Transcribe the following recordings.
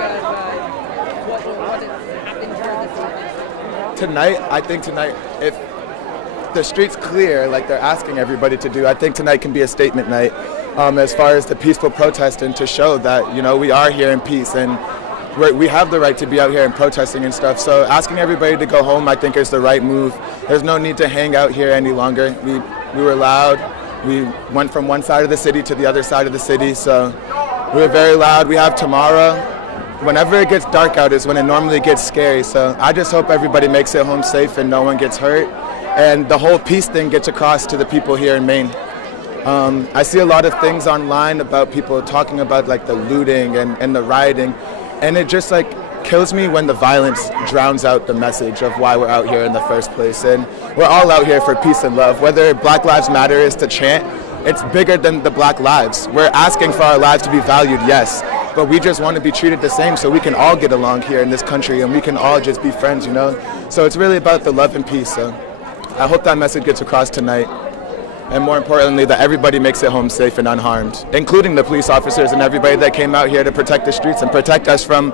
what has happened here this evening? I think tonight, if the street's clear, like they're asking everybody to do, I think tonight can be a statement night as far as the peaceful protest and to show that, we are here in peace and we have the right to be out here and protesting and stuff. So asking everybody to go home, I think, is the right move. There's no need to hang out here any longer. We were loud. We went from one side of the city to the other side of the city, so we were very loud. We have tomorrow. Whenever it gets dark out is when it normally gets scary, so I just hope everybody makes it home safe and no one gets hurt, and the whole peace thing gets across to the people here in Maine. I see a lot of things online about people talking about like the looting and the rioting, and it just like kills me when the violence drowns out the message of why we're out here in the first place. And we're all out here for peace and love. Whether Black Lives Matter is to chant, it's bigger than the Black lives. We're asking for our lives to be valued, yes, but we just want to be treated the same so we can all get along here in this country and we can all just be friends, So it's really about the love and peace. So I hope that message gets across tonight. And more importantly, that everybody makes it home safe and unharmed, including the police officers and everybody that came out here to protect the streets and protect us from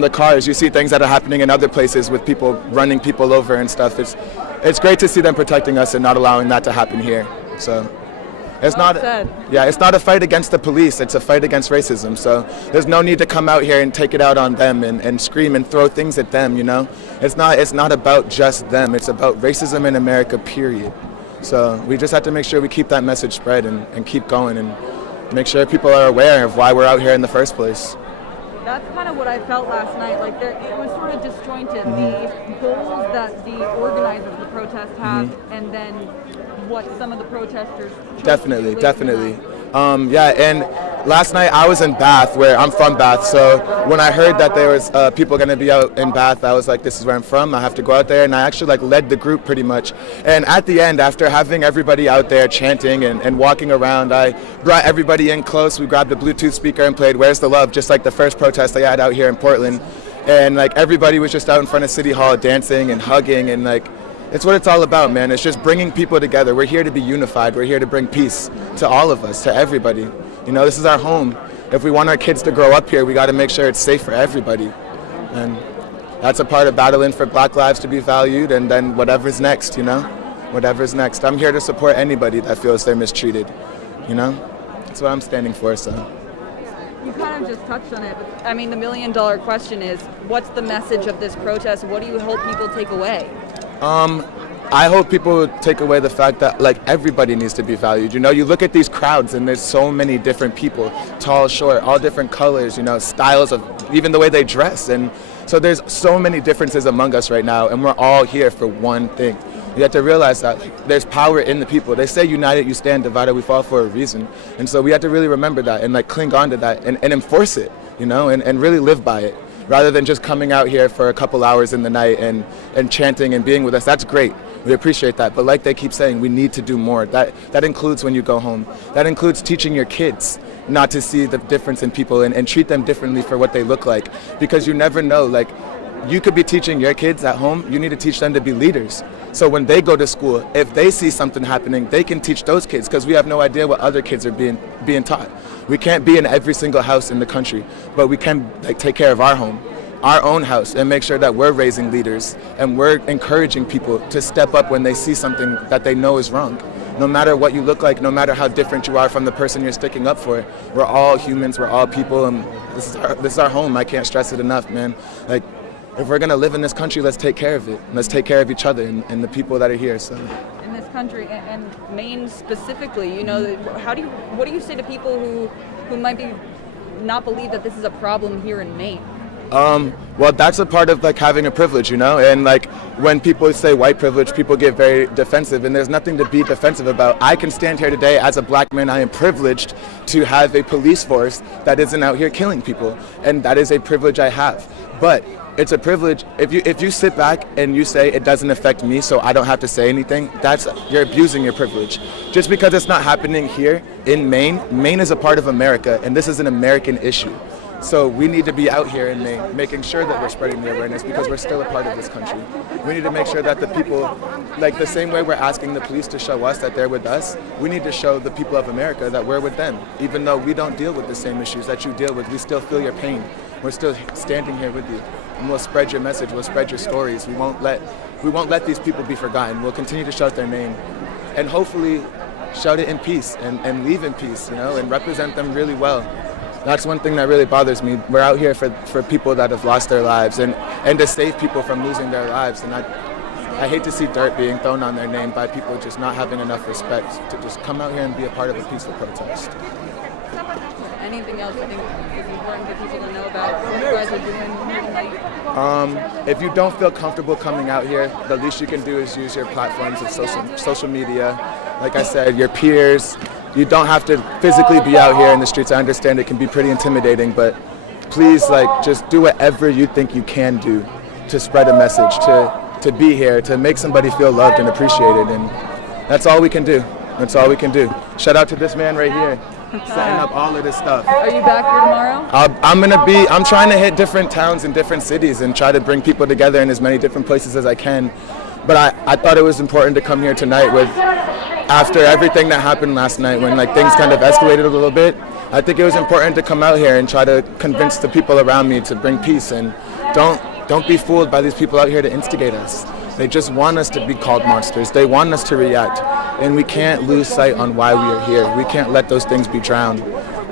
the cars. You see things that are happening in other places with people running people over and stuff. It's great to see them protecting us and not allowing that to happen here. So it's not a fight against the police, it's a fight against racism. So there's no need to come out here and take it out on them and scream and throw things at them, It's not about just them, it's about racism in America, period. So we just have to make sure we keep that message spread and keep going and make sure people are aware of why we're out here in the first place. That's kind of what I felt last night. Like it was sort of disjointed. The goals that the organizers of the protest have, and then what some of the protesters chose Definitely. to And last night I was in Bath, where I'm from Bath, so when I heard that there was people going to be out in Bath, I was like, this is where I'm from, I have to go out there, and I actually led the group pretty much. And at the end, after having everybody out there chanting and walking around, I brought everybody in close, we grabbed a Bluetooth speaker and played Where's the Love, just like the first protest they had out here in Portland. And everybody was just out in front of City Hall dancing and hugging, and it's what it's all about, man. It's just bringing people together. We're here to be unified. We're here to bring peace to all of us, to everybody. This is our home. If we want our kids to grow up here, we got to make sure it's safe for everybody. And that's a part of battling for Black lives to be valued, and then whatever's next, Whatever's next. I'm here to support anybody that feels they're mistreated, That's what I'm standing for, so. You kind of just touched on it, but I mean, the $1 million question is, what's the message of this protest? What do you hope people take away? I hope people take away the fact that everybody needs to be valued. You look at these crowds and there's so many different people, tall, short, all different colors, styles of even the way they dress. And so there's so many differences among us right now, and we're all here for one thing. You have to realize that there's power in the people. They say united you stand, divided we fall for a reason. And so we have to really remember that and cling on to that and enforce it, and really live by it. Rather than just coming out here for a couple hours in the night and chanting and being with us. That's great. We appreciate that. But like they keep saying, we need to do more. That includes when you go home. That includes teaching your kids not to see the difference in people and treat them differently for what they look like. Because you never know, you could be teaching your kids at home, you need to teach them to be leaders. So when they go to school, if they see something happening, they can teach those kids, because we have no idea what other kids are being taught. We can't be in every single house in the country, but we can take care of our home, our own house, and make sure that we're raising leaders and we're encouraging people to step up when they see something that they know is wrong. No matter what you look like, no matter how different you are from the person you're sticking up for, we're all humans, we're all people, and this is our home. I can't stress it enough, man. If we're gonna live in this country, let's take care of it. Let's take care of each other and the people that are here. So. In this country and Maine specifically, what do you say to people who might not believe that this is a problem here in Maine? Well, that's a part of having a privilege, and when people say white privilege, people get very defensive, and there's nothing to be defensive about. I can stand here today as a black man. I am privileged to have a police force that isn't out here killing people, and that is a privilege I have. But it's a privilege. If you sit back and you say it doesn't affect me, so I don't have to say anything, you're abusing your privilege. Just because it's not happening here in Maine, Maine is a part of America, and this is an American issue. So we need to be out here in May, making sure that we're spreading the awareness because we're still a part of this country. We need to make sure that the people, like the same way we're asking the police to show us that they're with us, we need to show the people of America that we're with them. Even though we don't deal with the same issues that you deal with, we still feel your pain. We're still standing here with you. And we'll spread your message, we'll spread your stories. We won't let these people be forgotten. We'll continue to shout their name and hopefully shout it in peace and leave in peace, and represent them really well. That's one thing that really bothers me. We're out here for people that have lost their lives and to save people from losing their lives. And I hate to see dirt being thrown on their name by people just not having enough respect to just come out here and be a part of a peaceful protest. Anything else you think is important for people to know about what you guys are doing here tonight? If you don't feel comfortable coming out here, the least you can do is use your platforms of social media. Like I said, your peers. You don't have to physically be out here in the streets. I understand it can be pretty intimidating, but please, just do whatever you think you can do to spread a message, to be here, to make somebody feel loved and appreciated, and that's all we can do. That's all we can do. Shout out to this man right here, setting up all of this stuff. Are you back here tomorrow? I'm trying to hit different towns and different cities and try to bring people together in as many different places as I can. But I thought it was important to come here tonight after everything that happened last night when things kind of escalated a little bit. I think it was important to come out here and try to convince the people around me to bring peace and don't be fooled by these people out here to instigate us. They just want us to be called monsters. They want us to react, and we can't lose sight on why we are here. We can't let those things be drowned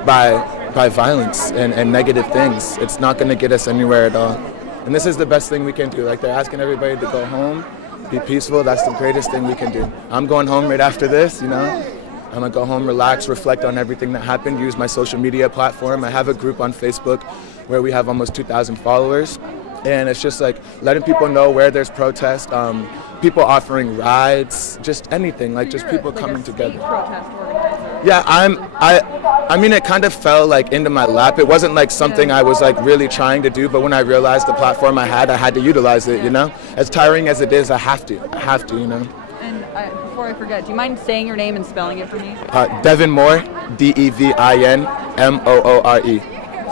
by violence and negative things. It's not going to get us anywhere at all. And this is the best thing we can do. They're asking everybody to go home, be peaceful. That's the greatest thing we can do. I'm going home right after this, I'm gonna go home, relax, reflect on everything that happened, use my social media platform. I have a group on Facebook where we have almost 2,000 followers. And it's just letting people know where there's protest, people offering rides, just anything, just people coming together. Yeah, I mean, it kind of fell into my lap. It wasn't something I was really trying to do, but when I realized the platform I had to utilize it, As tiring as it is, I have to, And before I forget, do you mind saying your name and spelling it for me? Devin Moore, Devinmoore.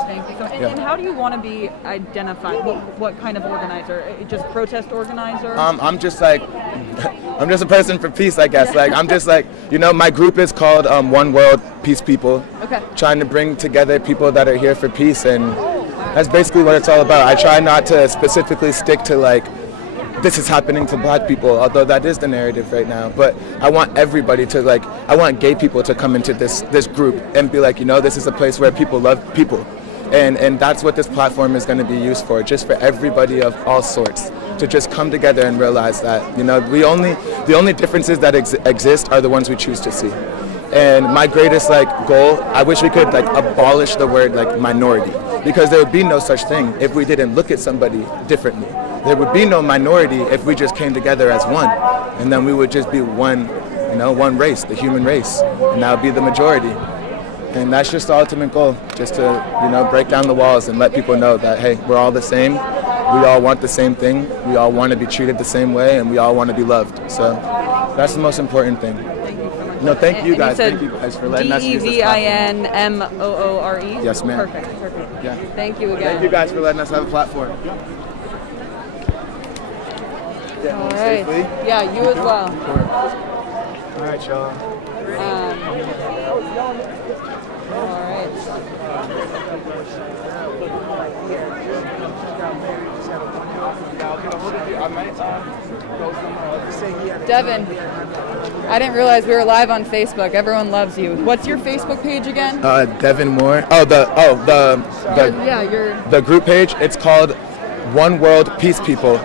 Thank you. And how do you want to be identified? What kind of organizer? Just protest organizer? I'm just a person for peace, I guess. I'm just my group is called One World Peace People. Okay. Trying to bring together people that are here for peace, and that's basically what it's all about. I try not to specifically stick to this is happening to black people, although that is the narrative right now. But I want everybody to I want gay people to come into this group and be this is a place where people love people. And that's what this platform is going to be used for, just for everybody of all sorts to just come together and realize that, the only differences that exist are the ones we choose to see. And my greatest goal, I wish we could abolish the word minority, because there would be no such thing if we didn't look at somebody differently. There would be no minority if we just came together as one, and then we would just be one one race, the human race, and that would be the majority. And that's just the ultimate goal, just to, break down the walls and let people know that, hey, we're all the same. We all want the same thing. We all want to be treated the same way, and we all want to be loved. So that's the most important thing. Thank you so much. No, thank you guys. Thank you guys for letting us use this platform. Devinmoore? Yes, ma'am. Perfect. Yeah. Thank you again. Thank you guys for letting us have a platform. All right. Safely. Yeah, you as well. All right, y'all. All right. Devin, I didn't realize we were live on Facebook. Everyone loves you. What's your Facebook page again? Devin Moore. The group page. It's called One World Peace People.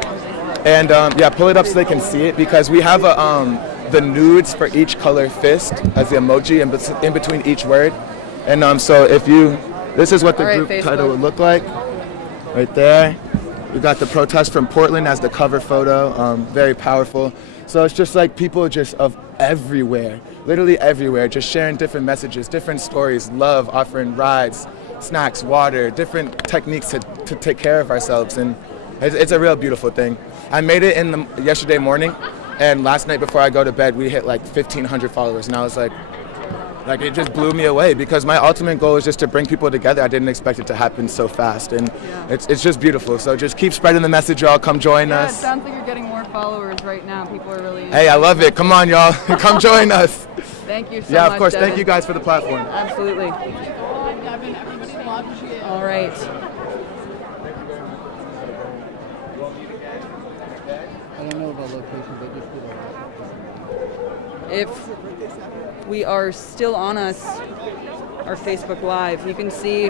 And pull it up so they can see it, because we have the nudes for each color fist as the emoji in between each word. And so this is what the group title would look like, right there. We got the protest from Portland as the cover photo, very powerful. So it's just people just of everywhere, literally everywhere, just sharing different messages, different stories, love, offering rides, snacks, water, different techniques to take care of ourselves. And it's a real beautiful thing. I made it yesterday morning, and last night before I go to bed, we hit 1,500 followers, and I was Like, it just blew me away because my ultimate goal is just to bring people together. I didn't expect it to happen so fast, and it's just beautiful. So just keep spreading the message, y'all. Come join us. It sounds like you're getting more followers right now. People are really. Hey, I love it. Come on, y'all. Come join us. Thank you so much. Yeah, of course. Devin. Thank you guys for the platform. Absolutely. Devin, everybody loves you. All right. I don't know about location, but just put If we are still on our Facebook Live, you can see